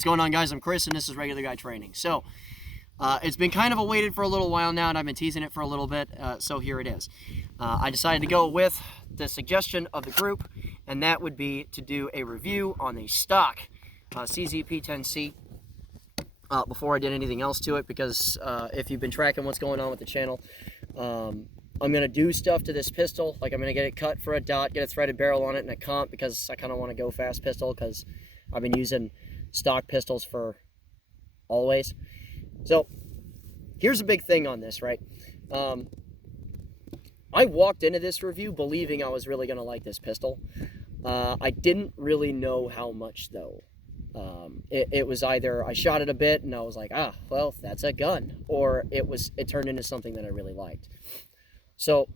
What's going on, guys? I'm Chris, and this is Regular Guy Training. So, it's been kind of awaited for a little while now, and I've been teasing it for a little bit, so here it is. I decided to go with the suggestion of the group, and that would be to do a review on the stock CZ P10C before I did anything else to it, because if you've been tracking what's going on with the channel, I'm going to do stuff to this pistol, like I'm going to get it cut for a dot, get a threaded barrel on it and a comp, because I kind of want to go fast pistol, because I've been using stock pistols for always. So here's a big thing on this, right? I walked into this review believing I was really going to like this pistol. I didn't really know how much, though. It was either I shot it a bit and I was like, ah, well, that's a gun, or it turned into something that I really liked. So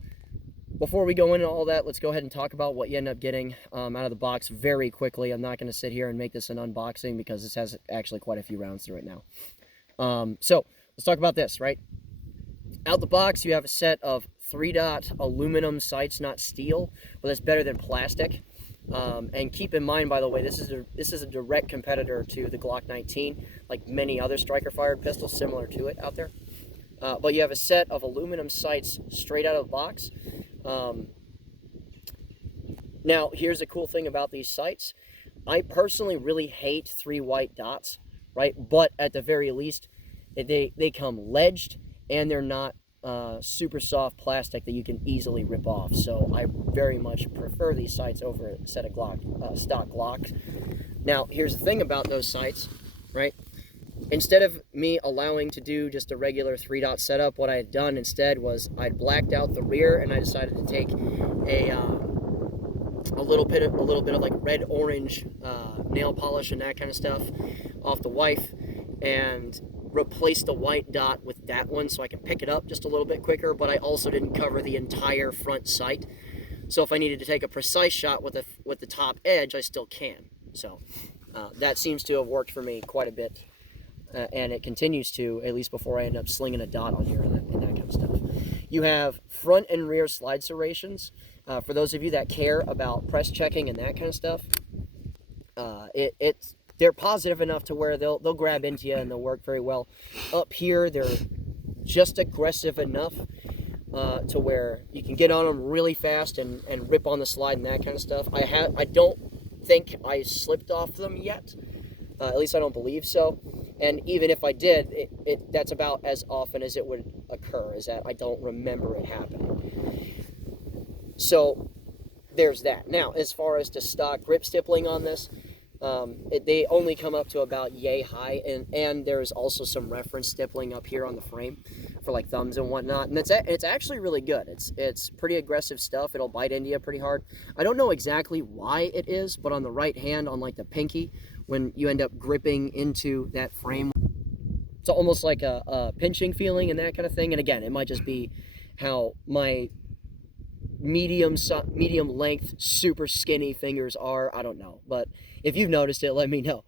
before we go into all that, let's go ahead and talk about what you end up getting out of the box very quickly. I'm not going to sit here and make this an unboxing, because this has actually quite a few rounds through it now. So let's talk about this, right? Out the box, you have a set of 3-dot aluminum sights, not steel, but that's better than plastic. And keep in mind, by the way, this is a direct competitor to the Glock 19, like many other striker-fired pistols similar to it out there. But you have a set of aluminum sights straight out of the box. Now, here's the cool thing about these sights. I personally really hate 3 white dots, right? But at the very least, they come ledged, and they're not super soft plastic that you can easily rip off. So I very much prefer these sights over a set of stock Glocks. Now, here's the thing about those sights, right? Instead of me allowing to do just a regular 3-dot setup, what I had done instead was I'd blacked out the rear, and I decided to take a little bit of like red orange nail polish and that kind of stuff off the wife, and replace the white dot with that one so I can pick it up just a little bit quicker. But I also didn't cover the entire front sight, so if I needed to take a precise shot with the top edge, I still can. So that seems to have worked for me quite a bit. And it continues to, at least before I end up slinging a dot on here and that kind of stuff. You have front and rear slide serrations. For those of you that care about press checking and that kind of stuff, they're positive enough to where they'll grab into you and they'll work very well. Up here, they're just aggressive enough to where you can get on them really fast and rip on the slide and that kind of stuff. I don't think I slipped off them yet. At least I don't believe so. And even if I did, that's about as often as it would occur, is that I don't remember it happening. So there's that. Now, as far as the stock grip stippling on this, they only come up to about yay high, and there's also some reference stippling up here on the frame for like thumbs and whatnot, and it's actually really good. It's pretty aggressive stuff. It'll bite into you pretty hard. I don't know exactly why it is, but on the right hand, on like the pinky, when you end up gripping into that frame, it's almost like a pinching feeling and that kind of thing. And again, it might just be how my medium length, super skinny fingers are. I don't know, but if you've noticed it, let me know.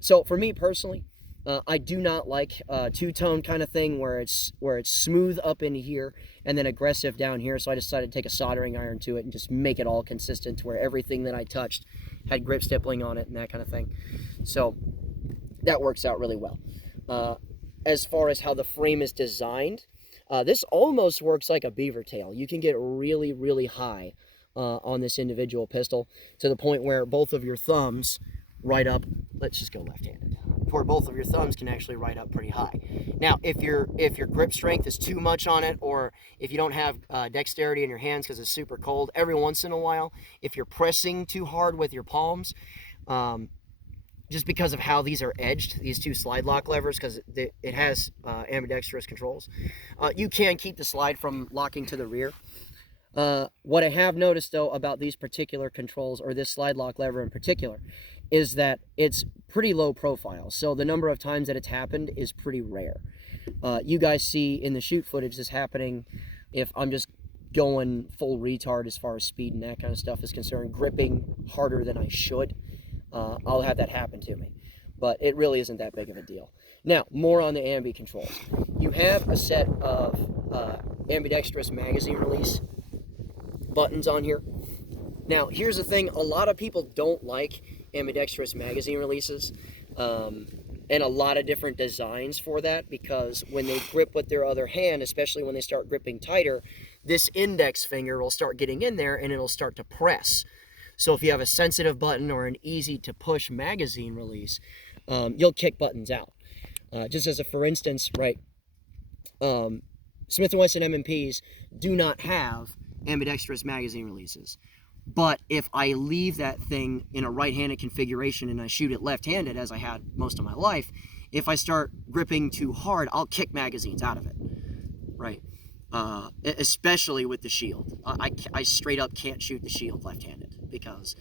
So for me personally, I do not like two-tone kind of thing where it's smooth up in here and then aggressive down here. So I decided to take a soldering iron to it and just make it all consistent to where everything that I touched had grip stippling on it and that kind of thing. So that works out really well. As far as how the frame is designed, this almost works like a beaver tail. You can get really, really high on this individual pistol, to the point where both of your thumbs right up, let's just go left-handed, where both of your thumbs can actually right up pretty high. Now, if your grip strength is too much on it, or if you don't have dexterity in your hands because it's super cold, every once in a while, if you're pressing too hard with your palms, just because of how these are edged, these two slide lock levers, because it has ambidextrous controls, you can keep the slide from locking to the rear. What I have noticed, though, about these particular controls, or this slide lock lever in particular, is that it's pretty low profile. So the number of times that it's happened is pretty rare. You guys see in the shoot footage this happening if I'm just going full retard as far as speed and that kind of stuff is concerned, gripping harder than I should. I'll have that happen to me. But it really isn't that big of a deal. Now, more on the ambi controls. You have a set of ambidextrous magazine release buttons on here. Now, here's the thing. A lot of people don't like ambidextrous magazine releases. and a lot of different designs for that, because when they grip with their other hand, especially when they start gripping tighter, this index finger will start getting in there and it'll start to press. So if you have a sensitive button or an easy to push magazine release, you'll kick buttons out. Just as a for instance, right, Smith & Wesson M&Ps do not have ambidextrous magazine releases. But if I leave that thing in a right-handed configuration and I shoot it left-handed, as I had most of my life, if I start gripping too hard, I'll kick magazines out of it, right? Especially with the shield. I straight up can't shoot the shield left-handed because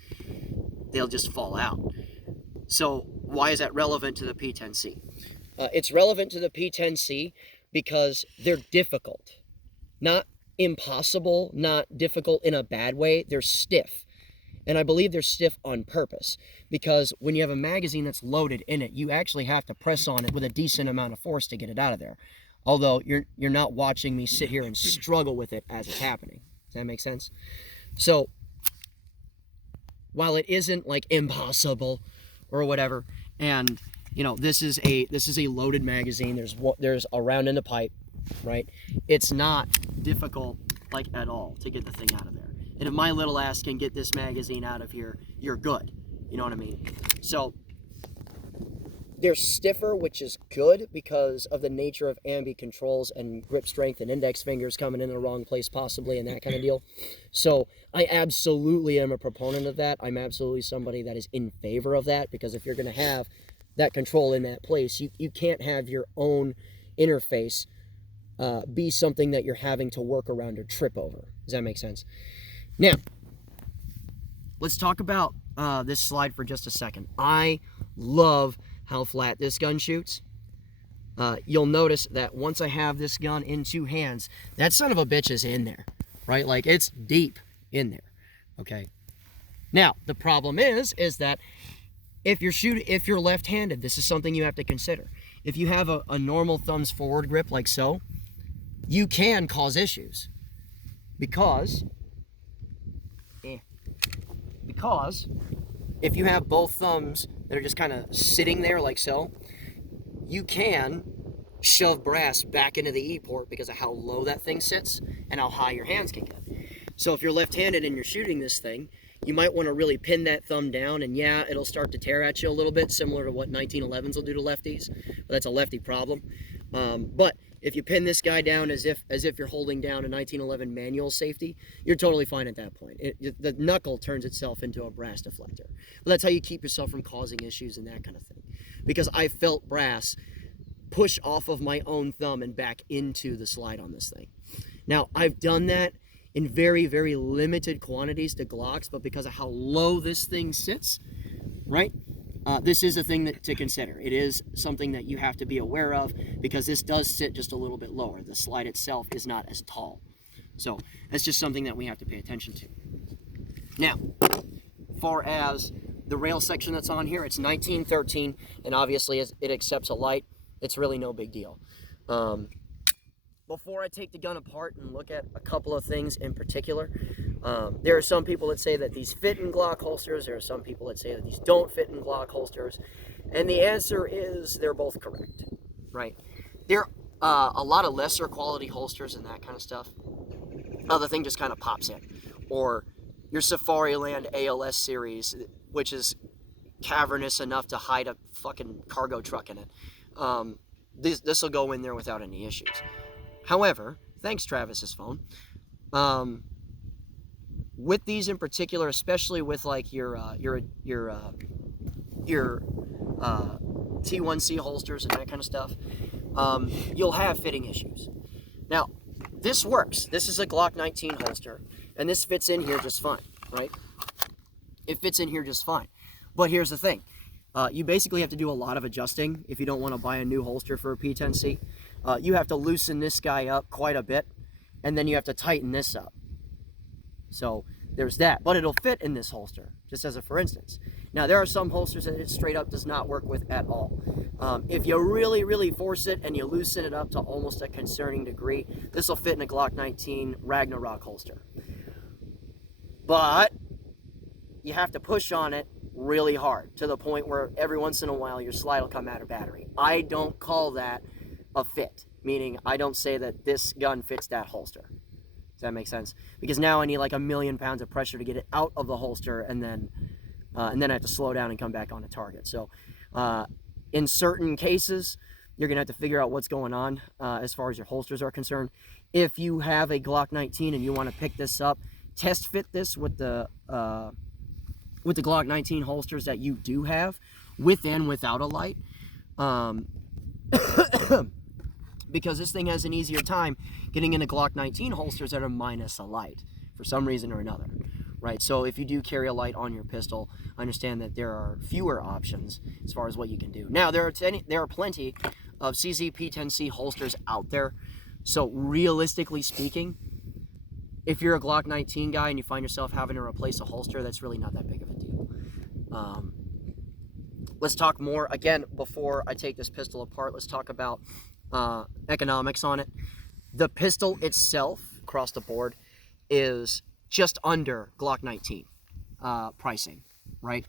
they'll just fall out. So why is that relevant to the P10C? It's relevant to the P10C because they're difficult. Not impossible, not difficult in a bad way. They're stiff. And I believe they're stiff on purpose, because when you have a magazine that's loaded in it, you actually have to press on it with a decent amount of force to get it out of there. Although you're not watching me sit here and struggle with it as it's happening. Does that make sense? So while it isn't like impossible or whatever, and you know, this is a loaded magazine, there's a round in the pipe, right? It's not difficult like at all to get the thing out of there. And if my little ass can get this magazine out of here, you're good. You know what I mean? So they're stiffer, which is good because of the nature of ambi controls and grip strength and index fingers coming in the wrong place possibly and that kind of deal. So I absolutely am a proponent of that. I'm absolutely somebody that is in favor of that, because if you're going to have that control in that place, you can't have your own interface be something that you're having to work around or trip over. Does that make sense? Now, let's talk about this slide for just a second. I love how flat this gun shoots. You'll notice that once I have this gun in two hands, that son of a bitch is in there, right? Like, it's deep in there, okay? Now, the problem is that if you're left-handed, this is something you have to consider. If you have a normal thumbs forward grip like so, you can cause issues because if you have both thumbs that are just kind of sitting there like so, you can shove brass back into the E-port because of how low that thing sits and how high your hands can get. So if you're left-handed and you're shooting this thing, you might want to really pin that thumb down, and yeah, it'll start to tear at you a little bit, similar to what 1911s will do to lefties. But that's a lefty problem. But if you pin this guy down as if you're holding down a 1911 manual safety, you're totally fine at that point. The knuckle turns itself into a brass deflector. But that's how you keep yourself from causing issues and that kind of thing. Because I felt brass push off of my own thumb and back into the slide on this thing. Now, I've done that in very, very limited quantities to Glocks, but because of how low this thing sits, right? This is a thing to consider. It is something that you have to be aware of because this does sit just a little bit lower. The slide itself is not as tall. So that's just something that we have to pay attention to. Now, as far as the rail section that's on here, it's 1913, and obviously it accepts a light. It's really no big deal. Before I take the gun apart and look at a couple of things in particular, there are some people that say that these fit in Glock holsters. There are some people that say that these don't fit in Glock holsters. And the answer is they're both correct, right? There are a lot of lesser quality holsters and that kind of stuff. The thing just kind of pops in. Or your Safariland ALS series, which is cavernous enough to hide a fucking cargo truck in it. This will go in there without any issues. However, thanks Travis's phone, with these in particular, especially with like your T10C holsters and that kind of stuff, you'll have fitting issues. Now, this works. This is a Glock 19 holster, and this fits in here just fine, right? It fits in here just fine. But here's the thing. You basically have to do a lot of adjusting if you don't want to buy a new holster for a P10C. You have to loosen this guy up quite a bit, and then you have to tighten this up. So there's that, but it'll fit in this holster, just as a for instance. Now, there are some holsters that it straight up does not work with at all. If you really, really force it and you loosen it up to almost a concerning degree, this will fit in a Glock 19 Ragnarok holster. But you have to push on it really hard to the point where every once in a while your slide will come out of battery. I don't call that a fit, meaning I don't say that this gun fits that holster. Does that make sense? Because now I need like 1,000,000 pounds of pressure to get it out of the holster, and then I have to slow down and come back on the target. So in certain cases, you're going to have to figure out what's going on as far as your holsters are concerned. If you have a Glock 19 and you want to pick this up, test fit this with the Glock 19 holsters that you do have, with and without a light. Because this thing has an easier time getting into Glock 19 holsters that are minus a light for some reason or another, right? So if you do carry a light on your pistol, understand that there are fewer options as far as what you can do. Now, there are plenty of CZ P10C holsters out there. So realistically speaking, if you're a Glock 19 guy and you find yourself having to replace a holster, that's really not that big of a deal. Let's talk more, again, before I take this pistol apart, let's talk about economics on it. The pistol itself, across the board, is just under Glock 19 pricing, right?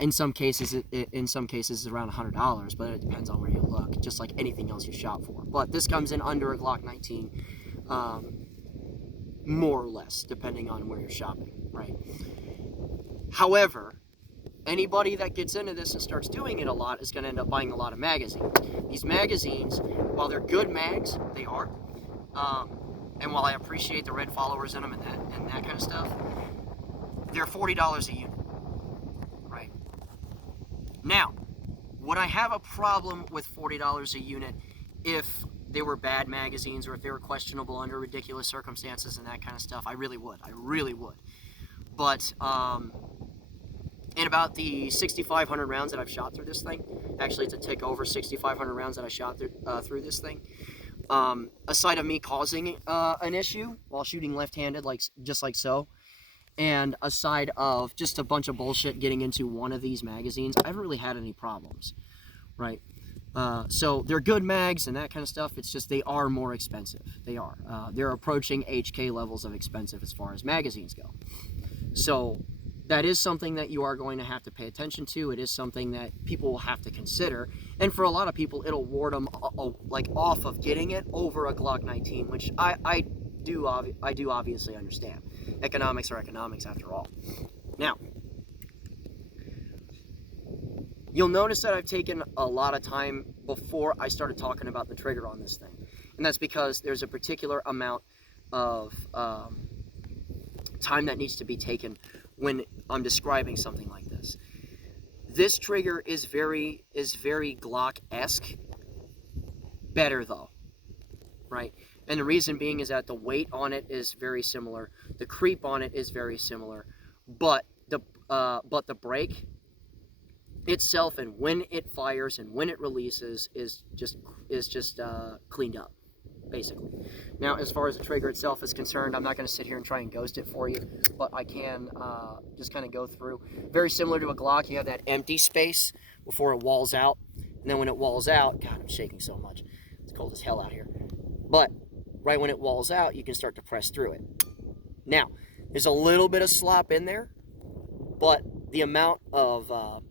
In some cases, it's around $100, but it depends on where you look, just like anything else you shop for. But this comes in under a Glock 19, more or less, depending on where you're shopping, right? However, anybody that gets into this and starts doing it a lot is going to end up buying a lot of magazines. These magazines, while they're good mags, they are, and while I appreciate the red followers in them and that kind of stuff, they're $40 a unit, right? Now, would I have a problem with $40 a unit if they were bad magazines or if they were questionable under ridiculous circumstances and that kind of stuff? I really would. But in about the 6,500 rounds that I've shot through this thing, actually it's a tick over 6,500 rounds that I shot through this thing, aside of me causing an issue while shooting left-handed, just like so, and aside of just a bunch of bullshit getting into one of these magazines, I haven't really had any problems, right? So they're good mags and that kind of stuff. It's just they are more expensive. They are. They're approaching HK levels of expensive as far as magazines go. So that is something that you are going to have to pay attention to. It is something that people will have to consider. And for a lot of people, it'll ward them off of getting it over a Glock 19, which I do obviously understand. Economics are economics after all. Now, you'll notice that I've taken a lot of time before I started talking about the trigger on this thing. And that's because there's a particular amount of time that needs to be taken when I'm describing something like this. This trigger is very Glock-esque, better though, right? And the reason being is that the weight on it is very similar, the creep on it is very similar, but the break itself and when it fires and when it releases is just cleaned up, basically. Now, as far as the trigger itself is concerned, I'm not going to sit here and try and ghost it for you, but I can just kind of go through. Very similar to a Glock, you have that empty space before it walls out, and then when it walls out, God, I'm shaking so much. It's cold as hell out here. But right when it walls out, you can start to press through it. Now, there's a little bit of slop in there, but the amount of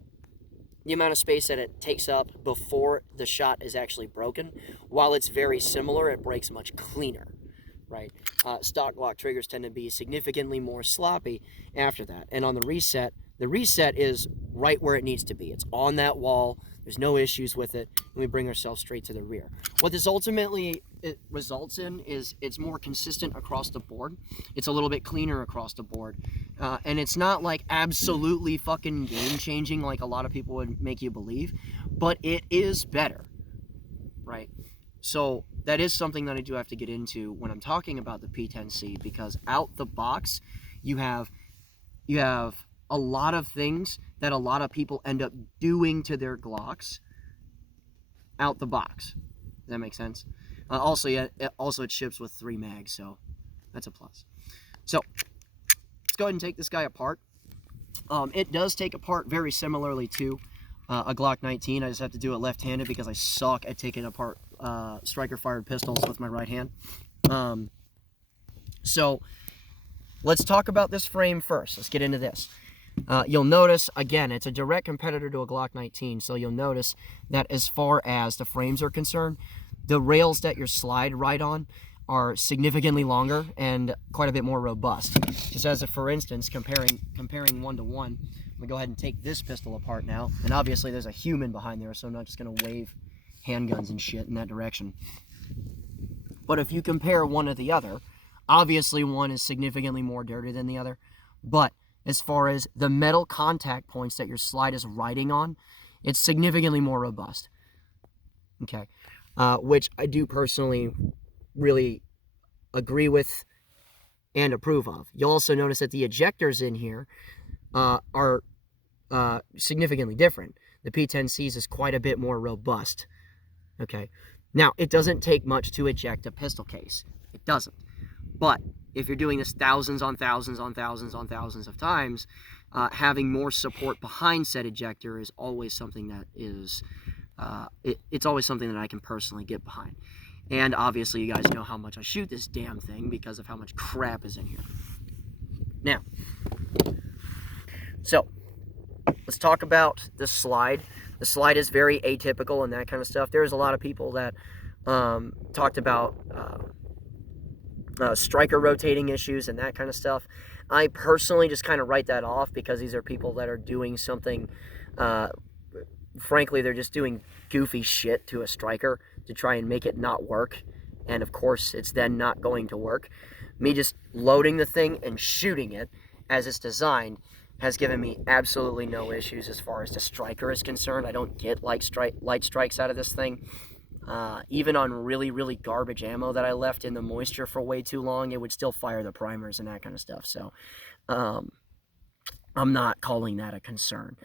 space that it takes up before the shot is actually broken, while it's very similar, it breaks much cleaner, right? Stock Glock triggers tend to be significantly more sloppy after that. And on the reset is right where it needs to be. It's on that wall. There's no issues with it, and we bring ourselves straight to the rear. What this ultimately results in is it's more consistent across the board. It's a little bit cleaner across the board. And it's not like absolutely fucking game-changing like a lot of people would make you believe, but it is better, right? So that is something that I do have to get into when I'm talking about the P10C, because out the box, you have a lot of things that a lot of people end up doing to their Glocks out the box. Does that make sense? Also it ships with 3 mags, so that's a plus. So let's go ahead and take this guy apart. It does take apart very similarly to a Glock 19. I just have to do it left-handed because I suck at taking apart striker-fired pistols with my right hand. So let's talk about this frame first. Let's get into this. You'll notice, again, it's a direct competitor to a Glock 19, so you'll notice that as far as the frames are concerned, the rails that your slide right on are significantly longer and quite a bit more robust. Just as a for instance, comparing one to one, I'm gonna go ahead and take this pistol apart now, and obviously there's a human behind there, so I'm not just gonna wave handguns and shit in that direction. But if you compare one to the other, obviously one is significantly more dirty than the other, but as far as the metal contact points that your slide is riding on, it's significantly more robust. Okay, which I do personally really agree with and approve of. You'll also notice that the ejectors in here are significantly different. The P10C's is quite a bit more robust. Okay, now it doesn't take much to eject a pistol case. It doesn't. But if you're doing this thousands on thousands on thousands on thousands of times, having more support behind said ejector is always something that is, it's always something that I can personally get behind. And obviously you guys know how much I shoot this damn thing because of how much crap is in here. Now, so let's talk about the slide. The slide is very atypical and that kind of stuff. There's a lot of people that talked about striker rotating issues and that kind of stuff. I personally just kind of write that off because these are people that are doing something, frankly, they're just doing goofy shit to a striker to try and make it not work. And of course, it's then not going to work. Me just loading the thing and shooting it as it's designed has given me absolutely no issues as far as the striker is concerned. I don't get light strikes out of this thing. Even on really, really garbage ammo that I left in the moisture for way too long, it would still fire the primers and that kind of stuff. So I'm not calling that a concern.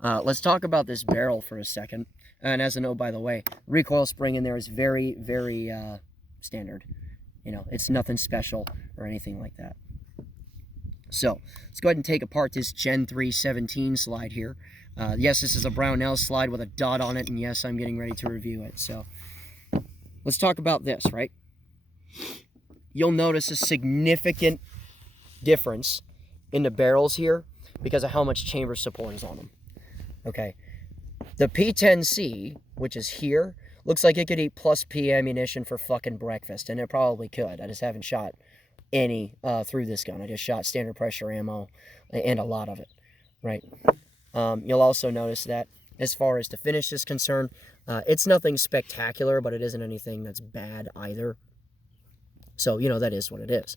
Let's talk about this barrel for a second. And as a note, by the way, recoil spring in there is very, very standard. You know, it's nothing special or anything like that. So let's go ahead and take apart this Gen 3 17 slide here. Yes, this is a Brownell slide with a dot on it, and yes, I'm getting ready to review it. So let's talk about this, right? You'll notice a significant difference in the barrels here because of how much chamber support is on them. Okay, the P10C, which is here, looks like it could eat plus P ammunition for fucking breakfast, and it probably could. I just haven't shot any through this gun. I just shot standard pressure ammo and a lot of it, right? You'll also notice that as far as the finish is concerned, it's nothing spectacular, but it isn't anything that's bad either. So, you know, that is what it is.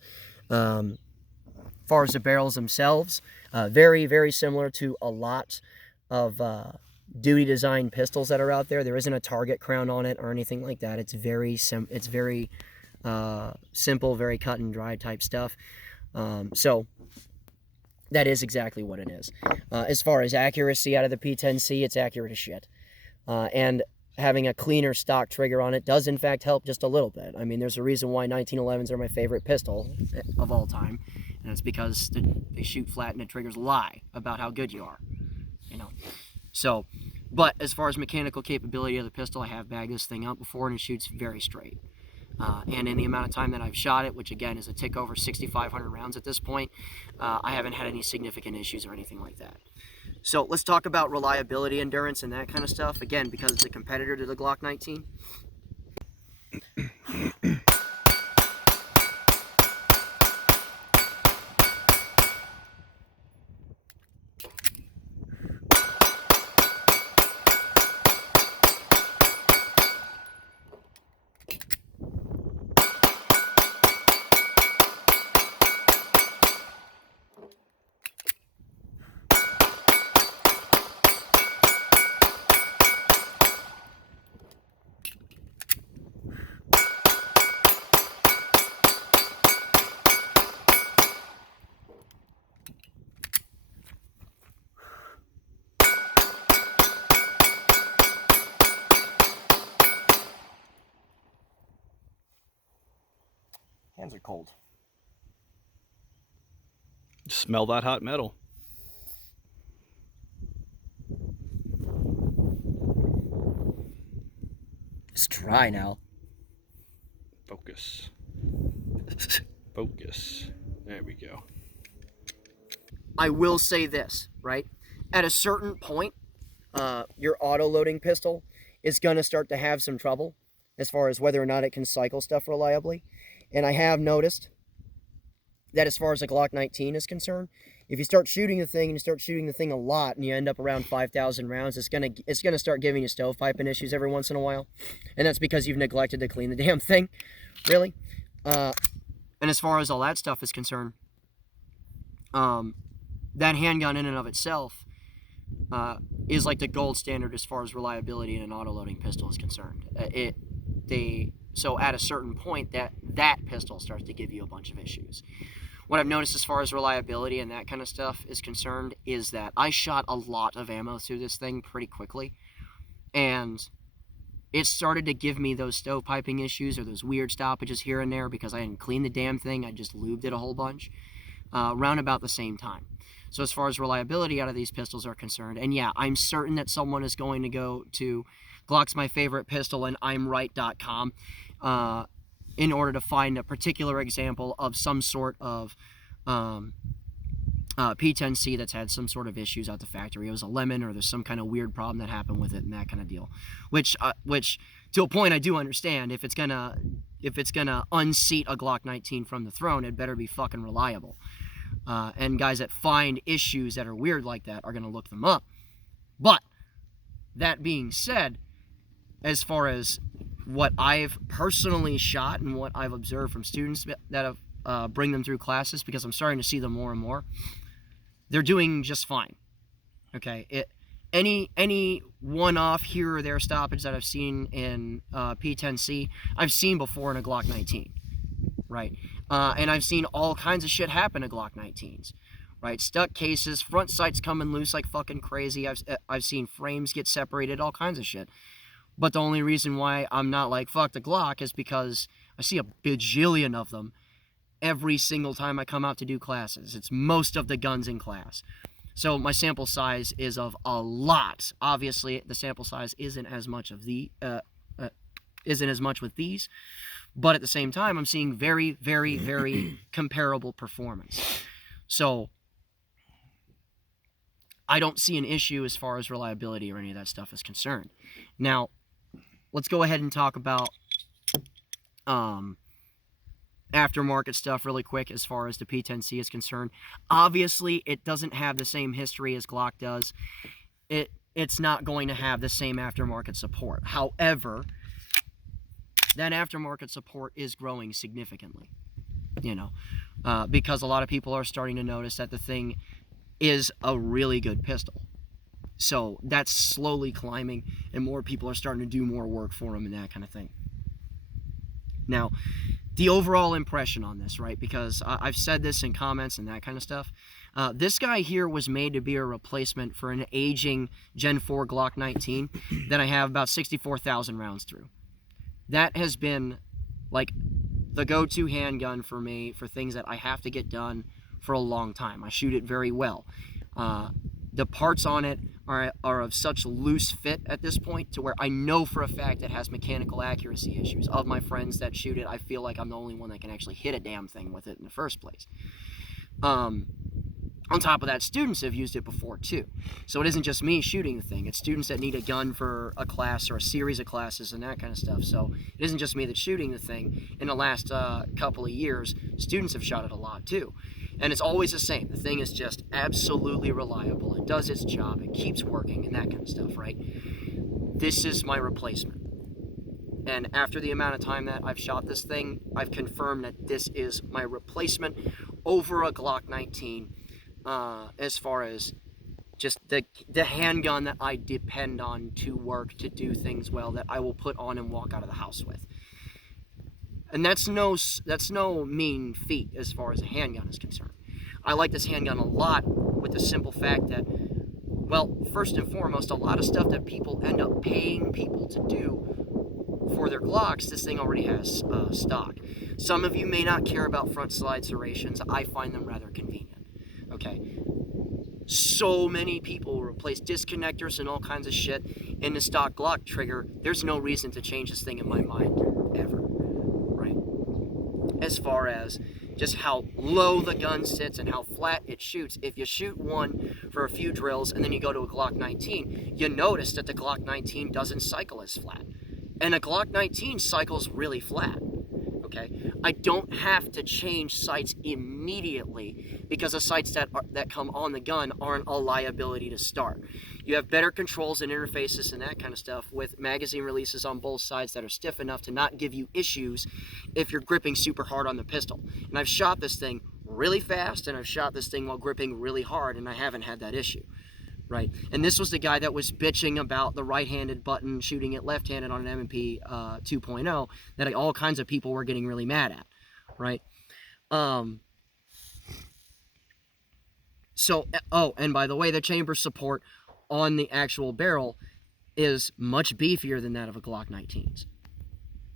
As far as the barrels themselves, very, very similar to a lot of duty design pistols that are out there. There isn't a target crown on it or anything like that. It's very simple, very cut and dry type stuff. So that is exactly what it is. As far as accuracy out of the P10C, it's accurate as shit. And having a cleaner stock trigger on it does in fact help just a little bit. I mean, there's a reason why 1911s are my favorite pistol of all time, and it's because they shoot flat and the triggers lie about how good you are, you know. So, but as far as mechanical capability of the pistol, I have bagged this thing out before and it shoots very straight. And in the amount of time that I've shot it, which again is a tick over 6,500 rounds at this point, I haven't had any significant issues or anything like that. So let's talk about reliability, endurance, and that kind of stuff. Again, because it's a competitor to the Glock 19. Hands are cold. Smell that hot metal. It's dry now. Focus. Focus. There we go. I will say this, right? At a certain point, your auto-loading pistol is going to start to have some trouble as far as whether or not it can cycle stuff reliably. And I have noticed that as far as a Glock 19 is concerned, if you start shooting the thing and you start shooting the thing a lot and you end up around 5,000 rounds, it's gonna start giving you stovepiping issues every once in a while. And that's because you've neglected to clean the damn thing, really. And as far as all that stuff is concerned, that handgun in and of itself is like the gold standard as far as reliability in an auto-loading pistol is concerned. So at a certain point, that pistol starts to give you a bunch of issues. What I've noticed as far as reliability and that kind of stuff is concerned is that I shot a lot of ammo through this thing pretty quickly, and it started to give me those stovepiping issues or those weird stoppages here and there because I hadn't cleaned the damn thing. I just lubed it a whole bunch around about the same time. So as far as reliability out of these pistols are concerned, and yeah, I'm certain that someone is going to go to Glock's My Favorite Pistol and I'mRight.com in order to find a particular example of some sort of P10C that's had some sort of issues out the factory. It was a lemon, or there's some kind of weird problem that happened with it and that kind of deal. Which to a point I do understand. If it's gonna unseat a Glock 19 from the throne, it better be fucking reliable. And guys that find issues that are weird like that are gonna look them up. But that being said, as far as what I've personally shot and what I've observed from students that have bring them through classes, because I'm starting to see them more and more, they're doing just fine. Okay, any one-off here or there stoppage that I've seen in P10C, I've seen before in a Glock 19, right? And I've seen all kinds of shit happen to Glock 19s, right? Stuck cases, front sights coming loose like fucking crazy. I've seen frames get separated, all kinds of shit. But the only reason why I'm not like, fuck the Glock, is because I see a bajillion of them every single time I come out to do classes. It's most of the guns in class. So my sample size is of a lot. Obviously, the sample size isn't as much with these, but at the same time, I'm seeing very, very, very comparable performance. So I don't see an issue as far as reliability or any of that stuff is concerned. Now, let's go ahead and talk about aftermarket stuff really quick as far as the P10C is concerned. Obviously, it doesn't have the same history as Glock does. It's not going to have the same aftermarket support. However, that aftermarket support is growing significantly, because a lot of people are starting to notice that the thing is a really good pistol. So that's slowly climbing, and more people are starting to do more work for them and that kind of thing. Now, the overall impression on this, right, because I've said this in comments and that kind of stuff, this guy here was made to be a replacement for an aging Gen 4 Glock 19 that I have about 64,000 rounds through. That has been, like, the go-to handgun for me for things that I have to get done for a long time. I shoot it very well. The parts on it are of such loose fit at this point to where I know for a fact it has mechanical accuracy issues. Of my friends that shoot it, I feel like I'm the only one that can actually hit a damn thing with it in the first place. On top of that, students have used it before too. So it isn't just me shooting the thing. It's students that need a gun for a class or a series of classes and that kind of stuff. So it isn't just me that's shooting the thing. In the last couple of years, students have shot it a lot too. And it's always the same. The thing is just absolutely reliable. It does its job. It keeps working and that kind of stuff, right? This is my replacement. And after the amount of time that I've shot this thing, I've confirmed that this is my replacement over a Glock 19 as far as just the handgun that I depend on to work, to do things well, that I will put on and walk out of the house with. And that's no mean feat as far as a handgun is concerned. I like this handgun a lot with the simple fact that, well, first and foremost, a lot of stuff that people end up paying people to do for their Glocks, this thing already has stock. Some of you may not care about front slide serrations. I find them rather convenient. Okay. So many people replace disconnectors and all kinds of shit in the stock Glock trigger. There's no reason to change this thing in my mind ever. As far as just how low the gun sits and how flat it shoots. If you shoot one for a few drills and then you go to a Glock 19, you notice that the Glock 19 doesn't cycle as flat. And a Glock 19 cycles really flat. Okay, I don't have to change sights immediately because the sights that come on the gun aren't a liability to start. You have better controls and interfaces and that kind of stuff with magazine releases on both sides that are stiff enough to not give you issues if you're gripping super hard on the pistol. And I've shot this thing really fast and I've shot this thing while gripping really hard and I haven't had that issue. Right, and this was the guy that was bitching about the right-handed button shooting it left-handed on an M&P 2.0 that all kinds of people were getting really mad at, right? So, oh, and by the way, the chamber support on the actual barrel is much beefier than that of a Glock 19's,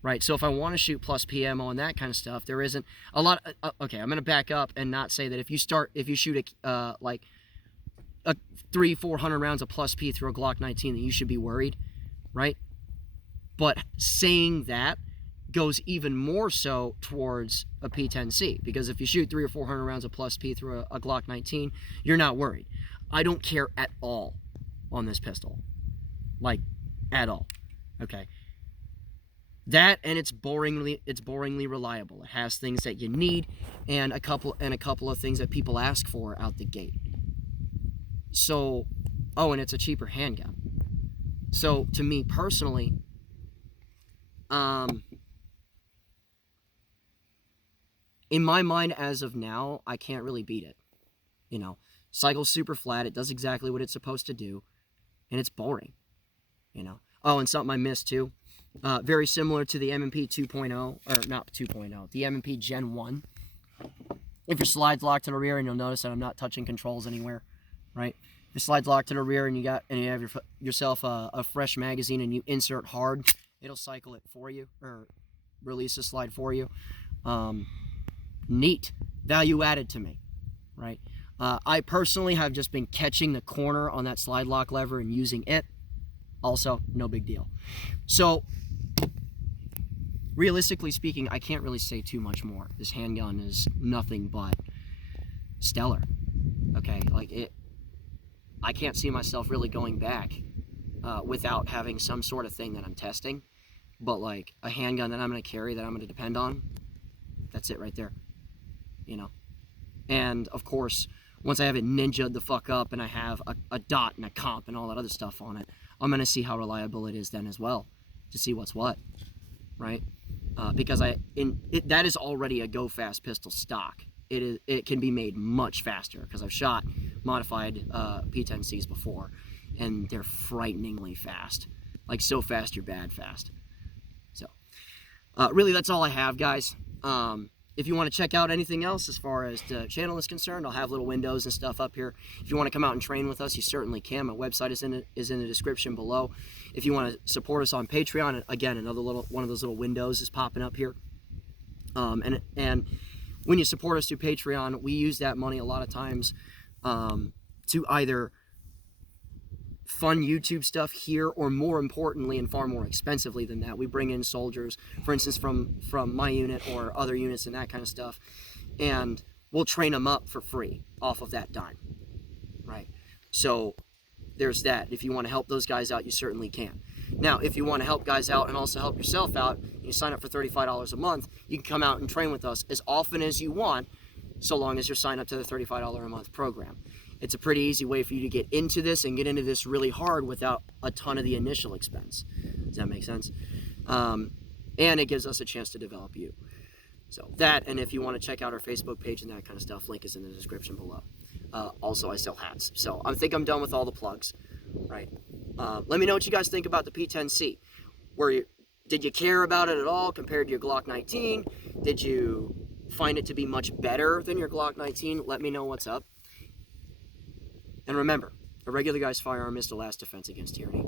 right? So if I want to shoot plus PMO and that kind of stuff, there isn't a lot. Okay, I'm going to back up and not say that if you shoot a like a 300-400 rounds of plus P through a Glock 19 that you should be worried, right? But saying that goes even more so towards a P10C, because if you shoot 300 or 400 rounds of plus P through a Glock 19, you're not worried. I don't care at all on this pistol, like at all. Okay, that and it's boringly reliable. It has things that you need and a couple of things that people ask for out the gate. So, oh, and it's a cheaper handgun. So, to me personally, in my mind as of now, I can't really beat it. You know, cycles super flat. It does exactly what it's supposed to do, and it's boring. You know. Oh, and something I missed too. Very similar to the M&P 2.0, or not 2.0, the M&P Gen 1. If your slide's locked to the rear, and you'll notice that I'm not touching controls anywhere. Right, if the slide's locked to the rear and you have yourself a fresh magazine and you insert hard, it'll cycle it for you or release the slide for you. Neat, value added to me, right? I personally have just been catching the corner on that slide lock lever and using it. Also, no big deal. So, realistically speaking, I can't really say too much more. This handgun is nothing but stellar. Okay, like it. I can't see myself really going back without having some sort of thing that I'm testing. But like a handgun that I'm going to carry, that I'm going to depend on, that's it right there. You know? And of course, once I have it ninja'd the fuck up and I have a dot and a comp and all that other stuff on it, I'm going to see how reliable it is then as well, to see what's what, right? Because that is already a go fast pistol stock. It can be made much faster because I've shot modified P10Cs before, and they're frighteningly fast. Like so fast, you're bad fast. So, really, that's all I have, guys. If you want to check out anything else as far as the channel is concerned, I'll have little windows and stuff up here. If you want to come out and train with us, you certainly can. My website is in the description below. If you want to support us on Patreon, again, another one of those little windows is popping up here. And when you support us through Patreon, we use that money a lot of times to either fund YouTube stuff here, or more importantly and far more expensively than that, we bring in soldiers, for instance, from my unit or other units and that kind of stuff, and we'll train them up for free off of that dime, right? So there's that. If you want to help those guys out, you certainly can. Now, if you want to help guys out and also help yourself out, and you sign up for $35 a month, you can come out and train with us as often as you want, so long as you're signed up to the $35 a month program. It's a pretty easy way for you to get into this and get into this really hard without a ton of the initial expense. Does that make sense? And it gives us a chance to develop you. So that, and if you want to check out our Facebook page and that kind of stuff, link is in the description below. Also, I sell hats. So I think I'm done with all the plugs, right? Let me know what you guys think about the P10C. Did you care about it at all compared to your Glock 19? Did you find it to be much better than your Glock 19? Let me know what's up. And remember, a regular guy's firearm is the last defense against tyranny.